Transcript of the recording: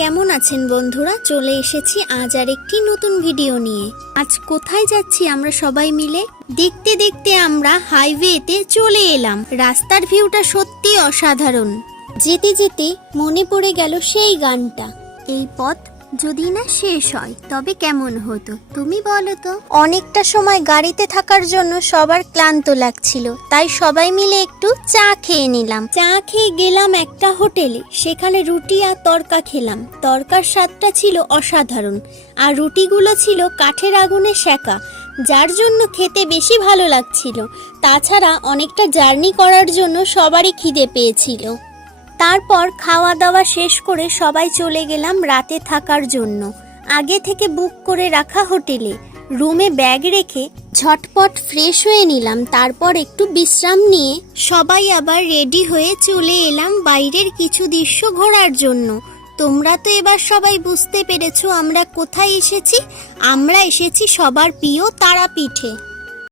কেমন আছেন বন্ধুরা? চলে এসেছি আজ আর একটি নতুন ভিডিও নিয়ে। আজ কোথায় যাচ্ছি আমরা সবাই মিলে? দেখতে দেখতে আমরা হাইওয়েতে চলে এলাম। রাস্তার ভিউটা সত্যি অসাধারণ। যেতে যেতে মনে পড়ে গেল সেই গানটা, এই পথ যদি না শেষ হয় তবে কেমন হতো, তুমি বলো তো। অনেকটা সময় গাড়িতে থাকার জন্য সবার ক্লান্ত লাগছিল, তাই সবাই মিলে একটু চা খেয়ে নিলাম। চা খেয়ে গেলাম একটা হোটেলে, সেখানে রুটি আর তরকা খেলাম। তরকার স্বাদটা ছিল অসাধারণ, আর রুটিগুলো ছিল কাঠের আগুনে সেকা, যার জন্য খেতে বেশি ভালো লাগছিল। তাছাড়া অনেকটা জার্নি করার জন্য সবারই খিদে পেয়েছিল। তারপর খাওয়া দাওয়া শেষ করে সবাই চলে গেলাম রাতে থাকার জন্য আগে থেকে বুক করে রাখা হোটেলে। রুমে ব্যাগ রেখে ঝটপট ফ্রেশ হয়ে নিলাম। তারপর একটু বিশ্রাম নিয়ে সবাই আবার রেডি হয়ে চলে এলাম বাইরের কিছু দৃশ্য ঘোরার জন্য। তোমরা তো এবার সবাই বুঝতে পেরেছো আমরা কোথায় এসেছি। আমরা এসেছি সবার প্রিয় তারাপীঠে।